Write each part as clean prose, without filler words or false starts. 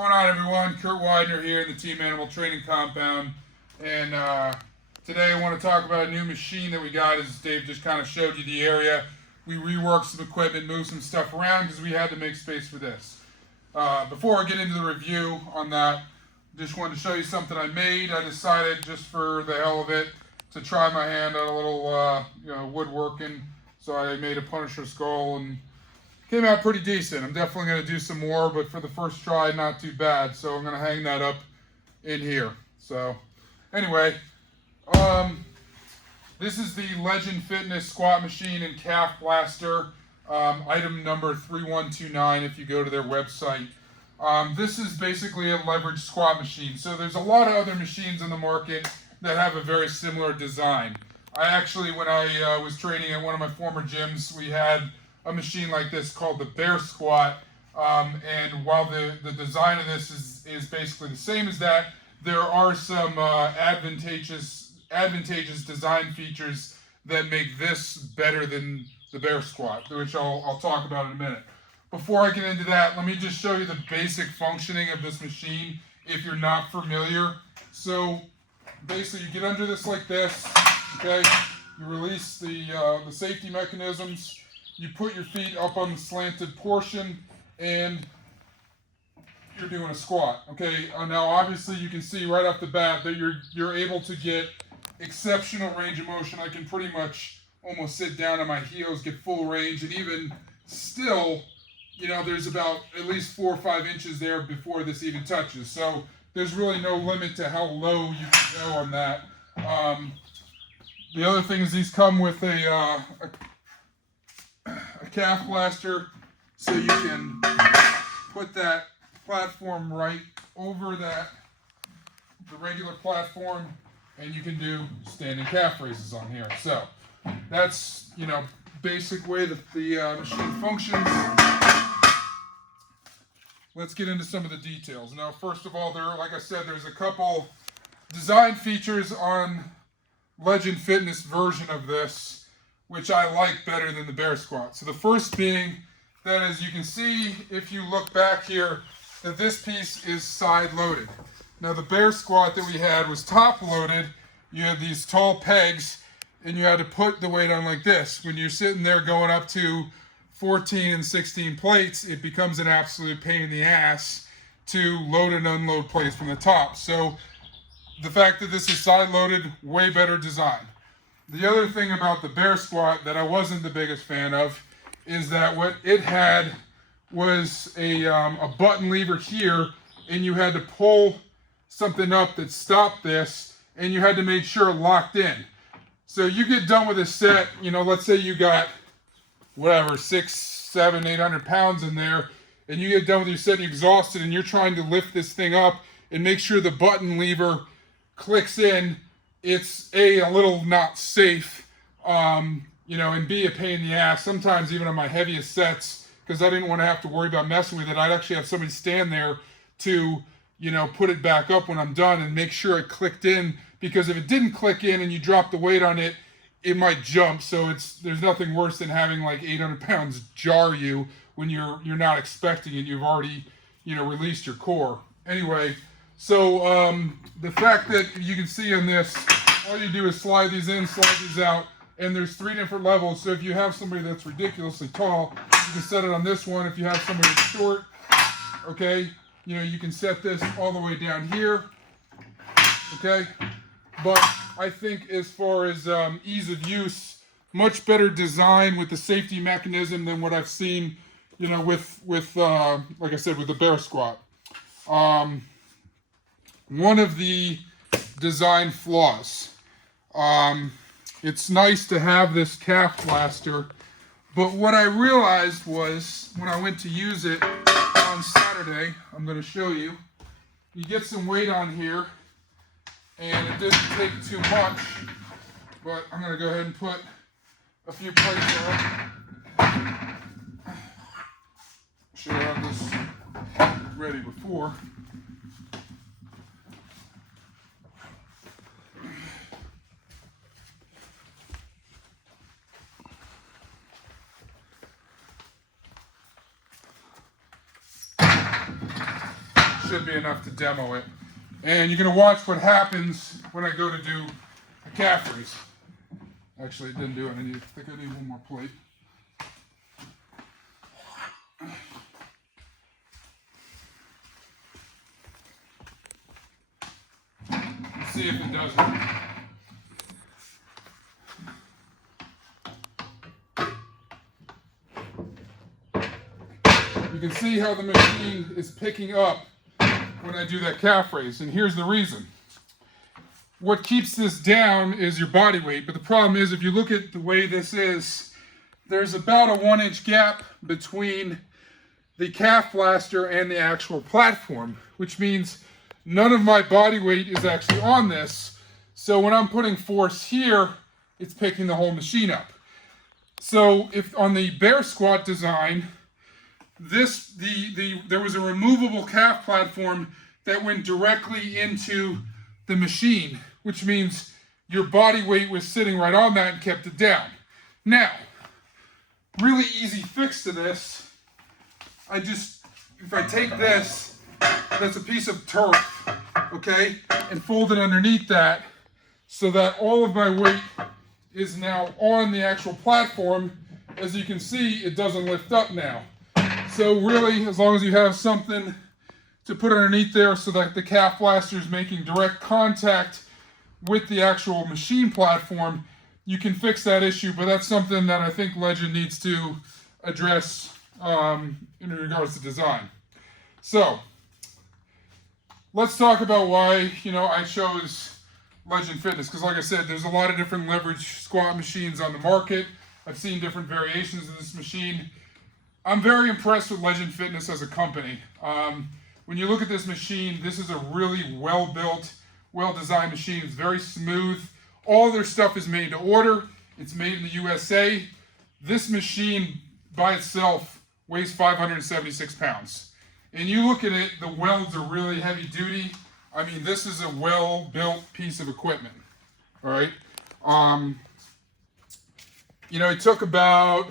going on, everyone? Kurt Weidner here in the Team Animal Training Compound, and today I want to talk about a new machine that we got. As Dave just kind of showed you the area, we reworked some equipment, moved some stuff around because we had to make space for this. Before I get into the review on that, just wanted to show you something I made. I decided, just for the hell of it, to try my hand at a little woodworking. So I made a Punisher skull and came out pretty decent. I'm definitely going to do some more, but for the first try, not too bad. So I'm going to hang that up in here. So anyway, this is the Legend Fitness squat machine and calf blaster, item number 3129 if you go to their website. This is basically a leverage squat machine. So there's a lot of other machines on the market that have a very similar design. I actually, when I was training at one of my former gyms, we had a machine like this called the Bear Squat, and while the design of this is basically the same as that, there are some advantageous design features that make this better than the Bear Squat, which I'll talk about in a minute. Before I get into that, let me just show you the basic functioning of this machine if you're not familiar. So basically you get under this like this, okay? You release the safety mechanisms. You put your feet up on the slanted portion, and you're doing a squat. Okay. Now, obviously, you can see right off the bat that you're able to get exceptional range of motion. I can pretty much almost sit down on my heels, get full range, and even still, there's about at least 4 or 5 inches there before this even touches. So there's really no limit to how low you can go on that. The other thing is these come with a calf blaster, so you can put that platform right over the regular platform, and you can do standing calf raises on here. So that's basic way that the machine functions. Let's get into some of the details. Now, first of all, like I said, there's a couple design features on Legend Fitness version of this which I like better than the Bear Squat. So the first being that, as you can see, if you look back here, that this piece is side loaded. Now the Bear Squat that we had was top loaded. You had these tall pegs and you had to put the weight on like this. When you're sitting there going up to 14 and 16 plates, it becomes an absolute pain in the ass to load and unload plates from the top. So the fact that this is side loaded, way better design. The other thing about the Bear Squat that I wasn't the biggest fan of is that what it had was a button lever here, and you had to pull something up that stopped this, and you had to make sure it locked in. So you get done with a set, let's say you got whatever, 600, 700, 800 pounds in there, and you get done with your set and you're exhausted, and you're trying to lift this thing up and make sure the button lever clicks in. It's a little not safe, and B, a pain in the ass. Sometimes even on my heaviest sets, because I didn't want to have to worry about messing with it, I'd actually have somebody stand there to, put it back up when I'm done and make sure it clicked in, because if it didn't click in and you drop the weight on it, it might jump. So there's nothing worse than having like 800 pounds jar you when you're not expecting it. You've already, released your core. Anyway. So the fact that you can see on this, all you do is slide these in, slide these out, and there's 3 different levels. So if you have somebody that's ridiculously tall, you can set it on this one. If you have somebody that's short, okay, you can set this all the way down here, okay. But I think as far as ease of use, much better design with the safety mechanism than what I've seen, with like I said, with the Bear Squat. One of the design flaws. It's nice to have this calf blaster, but what I realized was when I went to use it on Saturday, I'm going to show you, you get some weight on here, and it didn't take too much, but I'm going to go ahead and put a few plates on. Should have this ready before. should be enough to demo it. And you're going to watch what happens when I go to do a calf raise. Actually, it didn't do it. I think I need one more plate. Let's see if it does it. You can see how the machine is picking up when I do that calf raise, and here's the reason. What keeps this down is your body weight, but the problem is if you look at the way this is, there's about a 1-inch gap between the calf blaster and the actual platform, which means none of my body weight is actually on this. So when I'm putting force here, it's picking the whole machine up. So if on the bear squat design, there was a removable calf platform that went directly into the machine, which means your body weight was sitting right on that and kept it down. Now, really easy fix to this. If I take this, that's a piece of turf, okay, and fold it underneath that so that all of my weight is now on the actual platform. As you can see, it doesn't lift up now. So really, as long as you have something to put underneath there so that the calf blaster is making direct contact with the actual machine platform, you can fix that issue. But that's something that I think Legend needs to address in regards to design. So let's talk about why I chose Legend Fitness, because like I said, there's a lot of different leverage squat machines on the market. I've seen different variations of this machine. I'm very impressed with Legend Fitness as a company. When you look at this machine, this is a really well-built, well-designed machine. It's very smooth. All their stuff is made to order. It's made in the USA. This machine by itself weighs 576 pounds. And you look at it, the welds are really heavy duty. I mean, this is a well-built piece of equipment, all right? It took about,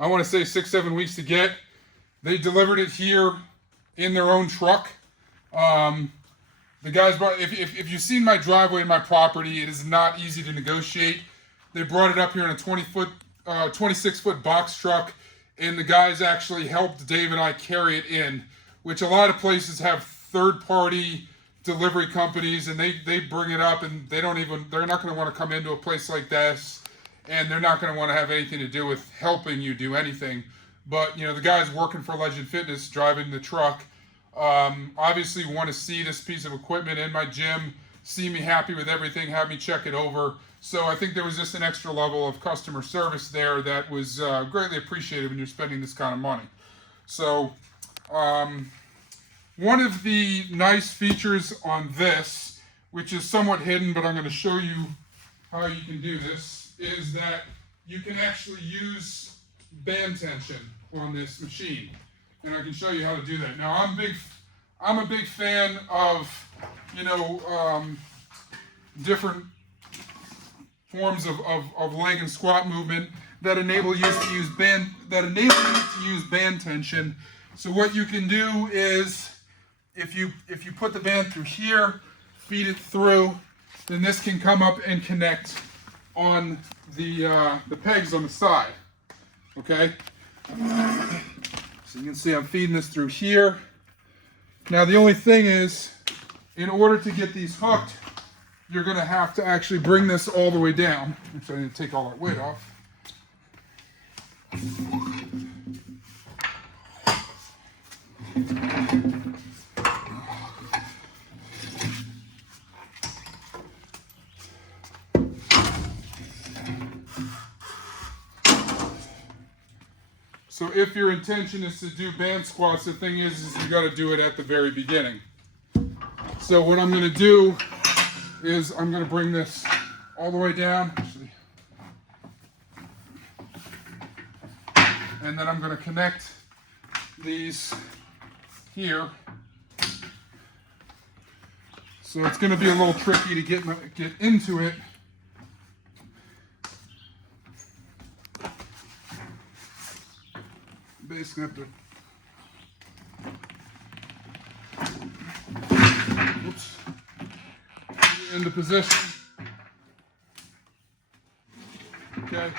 I want to say 6-7 weeks to get. They delivered it here in their own truck. The guys brought, if you've seen my driveway and my property, it is not easy to negotiate. They brought it up here in a 26-foot box truck, and the guys actually helped Dave and I carry it in, which a lot of places have third-party delivery companies, and they bring it up, and they're not going to want to come into a place like this, and they're not going to want to have anything to do with helping you do anything. But the guys working for Legend Fitness, driving the truck, obviously want to see this piece of equipment in my gym, see me happy with everything, have me check it over. So I think there was just an extra level of customer service there that was greatly appreciated when you're spending this kind of money. So one of the nice features on this, which is somewhat hidden, but I'm going to show you how you can do this, is that you can actually use band tension on this machine. And I can show you how to do that. Now, I'm a big fan of, different forms of leg and squat movement that enable you to use band tension. So what you can do is, if you put the band through here, feed it through, then this can come up and connect on the pegs on the side. Okay. So you can see I'm feeding this through here. Now the only thing is, in order to get these hooked, you're going to have to actually bring this all the way down. So I need to take all that weight off. So if your intention is to do band squats, the thing is you got to do it at the very beginning. So what I'm going to do is I'm going to bring this all the way down. Actually. And then I'm going to connect these here. So it's going to be a little tricky to get into it. Basically have to Oops. Into position. Okay.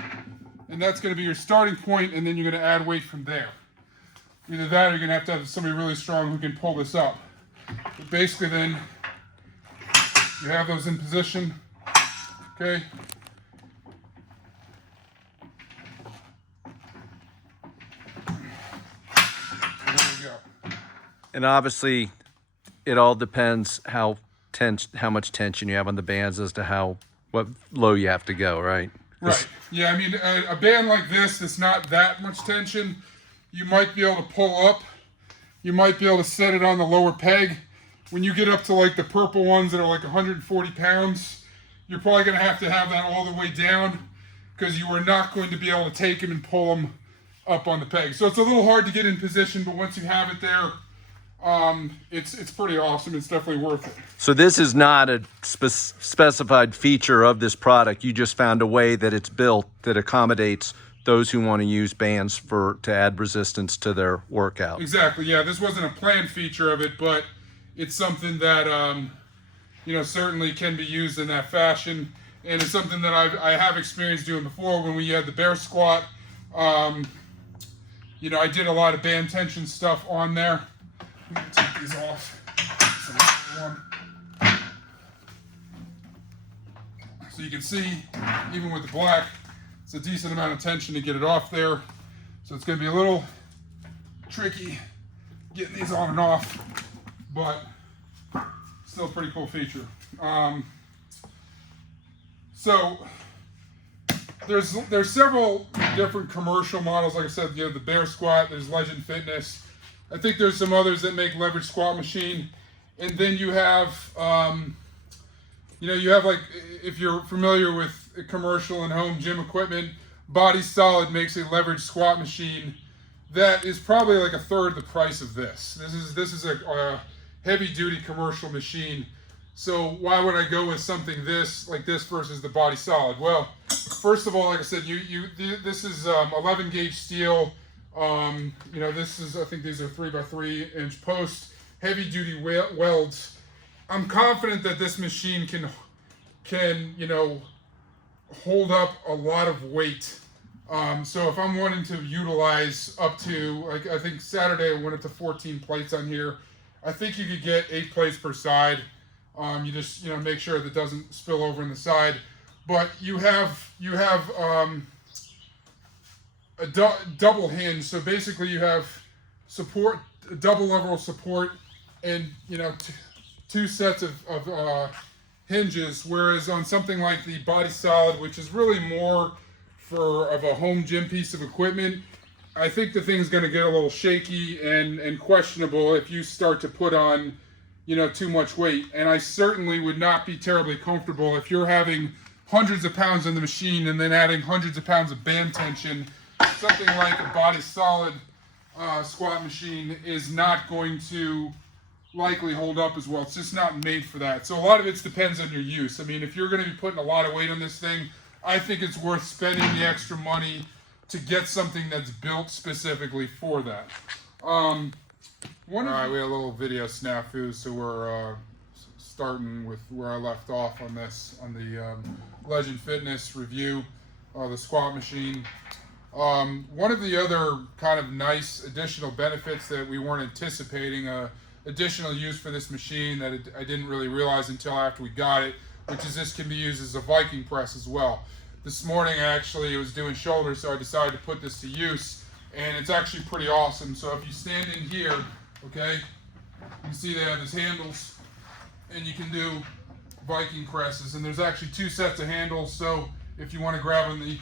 And that's going to be your starting point, and then you're going to add weight from there. Either that or you're going to have somebody really strong who can pull this up. But basically then, you have those in position. Okay. And there we go. And obviously, it all depends how much tension you have on the bands as to what low you have to go, right? Right. Yeah, I mean, a band like this that's not that much tension, you might be able to pull up. You might be able to set it on the lower peg. When you get up to like the purple ones that are like 140 pounds, you're probably going to have that all the way down because you are not going to be able to take them and pull them up on the peg. So it's a little hard to get in position, but once you have it there, it's pretty awesome. It's definitely worth it. So this is not a specified feature of this product. You just found a way that it's built that accommodates those who want to use bands to add resistance to their workout. Exactly. Yeah, this wasn't a planned feature of it, but it's something that certainly can be used in that fashion, and it's something that I have experienced doing before when we had the bear squat. I did a lot of band tension stuff on there. I'm gonna take these off. So you can see, even with the black, it's a decent amount of tension to get it off there. So it's going to be a little tricky getting these on and off, but still a pretty cool feature. So there's several different commercial models. Like I said, the Bear Squat, there's Legend Fitness. I think there's some others that make leverage squat machine. And then you have, like, if you're familiar with commercial and home gym equipment, Body Solid makes a leverage squat machine that is probably like a third the price of this. This is a heavy duty commercial machine. So why would I go with something like this versus the Body Solid? Well, first of all, like I said, this is 11 gauge steel. This is, I think these are 3x3 inch posts, heavy duty welds. I'm confident that this machine can hold up a lot of weight. So if I'm wanting to utilize up to, like, I think Saturday I went up to 14 plates on here. I think you could get 8 plates per side. You just, make sure that it doesn't spill over in the side. But you have a double hinge. So basically you have support, double level support, and, two sets of hinges, whereas on something like the Body Solid, which is really more of a home gym piece of equipment, I think the thing's going to get a little shaky and questionable if you start to put on, too much weight. And I certainly would not be terribly comfortable if you're having hundreds of pounds in the machine and then adding hundreds of pounds of band tension. Something like a Body Solid squat machine is not going to likely hold up as well. It's just not made for that. So a lot of it depends on your use. I mean, if you're going to be putting a lot of weight on this thing, I think it's worth spending the extra money to get something that's built specifically for that. All right, we had a little video snafu, so we're starting with where I left off on the Legend Fitness review, the squat machine. One of the other kind of nice additional benefits that we weren't anticipating, additional use for this machine that I didn't really realize until after we got it, which is this can be used as a Viking press as well. This morning I actually was doing shoulders, so I decided to put this to use, and it's actually pretty awesome. So if you stand in here, okay, you see they have these handles, and you can do Viking presses, and there's actually 2 sets of handles, so if you want to grab in the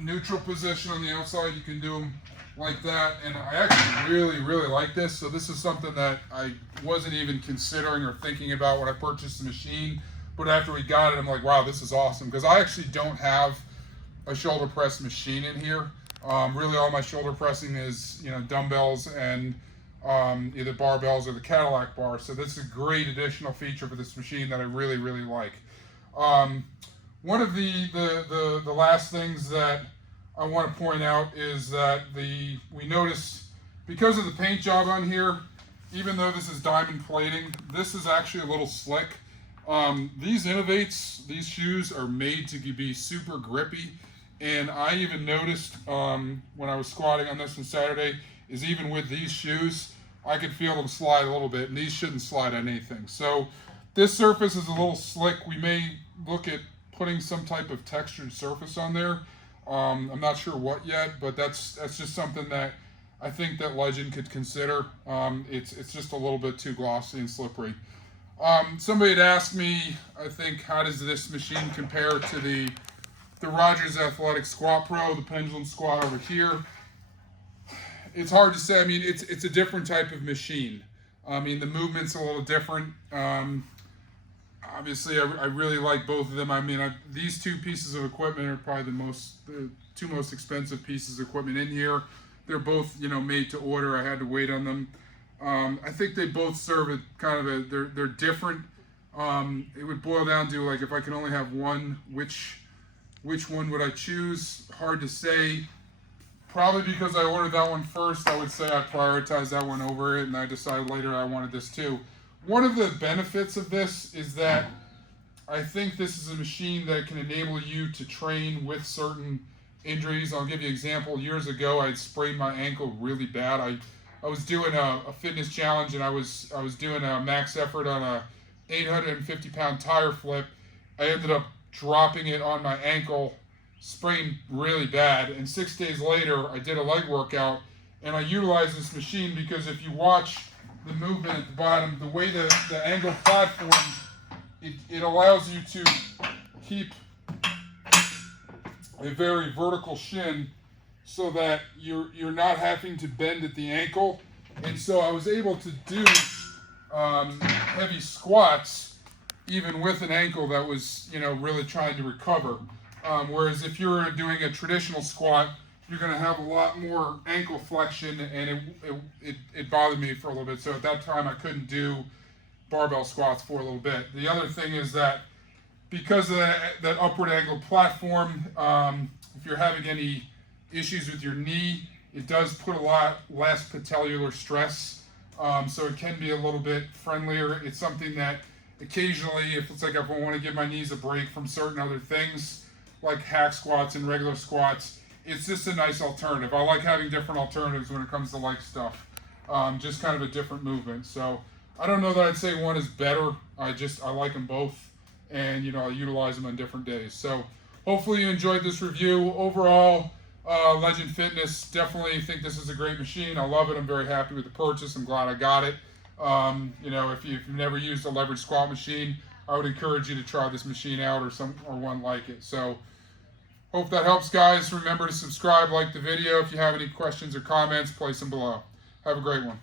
neutral position on the outside, you can do them like that. And I actually really like this. So this is something that I wasn't even considering or thinking about when I purchased the machine, but after we got it, I'm like, wow, this is awesome, because I actually don't have a shoulder press machine in here. Really all my shoulder pressing is dumbbells and either barbells or the Cadillac bar. So this is a great additional feature for this machine that I really like. One of the last things that I want to point out is that we noticed, because of the paint job on here, even though this is diamond plating, this is actually a little slick. These Innovates, these shoes are made to be super grippy. And I even noticed when I was squatting on this on Saturday, is even with these shoes, I could feel them slide a little bit, and these shouldn't slide on anything. So this surface is a little slick. We may look at putting some type of textured surface on there. I'm not sure what yet, but that's just something that I think that Legend could consider. It's just a little bit too glossy and slippery. Somebody had asked me, I think, how does this machine compare to the Rogers Athletic Squat Pro, the pendulum squat over here? It's hard to say. I mean, it's a different type of machine. I mean, the movement's a little different. Obviously, I really like both of them. I mean, these two pieces of equipment are probably the two most expensive pieces of equipment in here. They're both, made to order. I had to wait on them. I think they both serve a kind of they're different. It would boil down to, like, if I can only have one, which one would I choose? Hard to say. Probably because I ordered that one first, I would say I prioritized that one over it, and I decided later I wanted this too. One of the benefits of this is that I think this is a machine that can enable you to train with certain injuries. I'll give you an example. Years ago, I had sprained my ankle really bad. I was doing a fitness challenge, and I was doing a max effort on a 850-pound tire flip. I ended up dropping it on my ankle, sprained really bad, and 6 days later I did a leg workout, and I utilized this machine because if you watch the movement at the bottom, the way the angle platform, it allows you to keep a very vertical shin so that you're not having to bend at the ankle. And so I was able to do heavy squats even with an ankle that was, really trying to recover. Whereas if you're doing a traditional squat, you're going to have a lot more ankle flexion, and it bothered me for a little bit. So at that time, I couldn't do barbell squats for a little bit. The other thing is that because of that upward angle platform, if you're having any issues with your knee, it does put a lot less patellar stress. So it can be a little bit friendlier. It's something that occasionally, if I want to give my knees a break from certain other things, like hack squats and regular squats, it's just a nice alternative. I like having different alternatives when it comes to leg stuff. Just kind of a different movement. So I don't know that I'd say one is better. I like them both, and I utilize them on different days. So hopefully you enjoyed this review. Overall, Legend Fitness, definitely think this is a great machine. I love it. I'm very happy with the purchase. I'm glad I got it. If you've never used a leverage squat machine, I would encourage you to try this machine out or one like it. So hope that helps, guys. Remember to subscribe, like the video. If you have any questions or comments, place them below. Have a great one.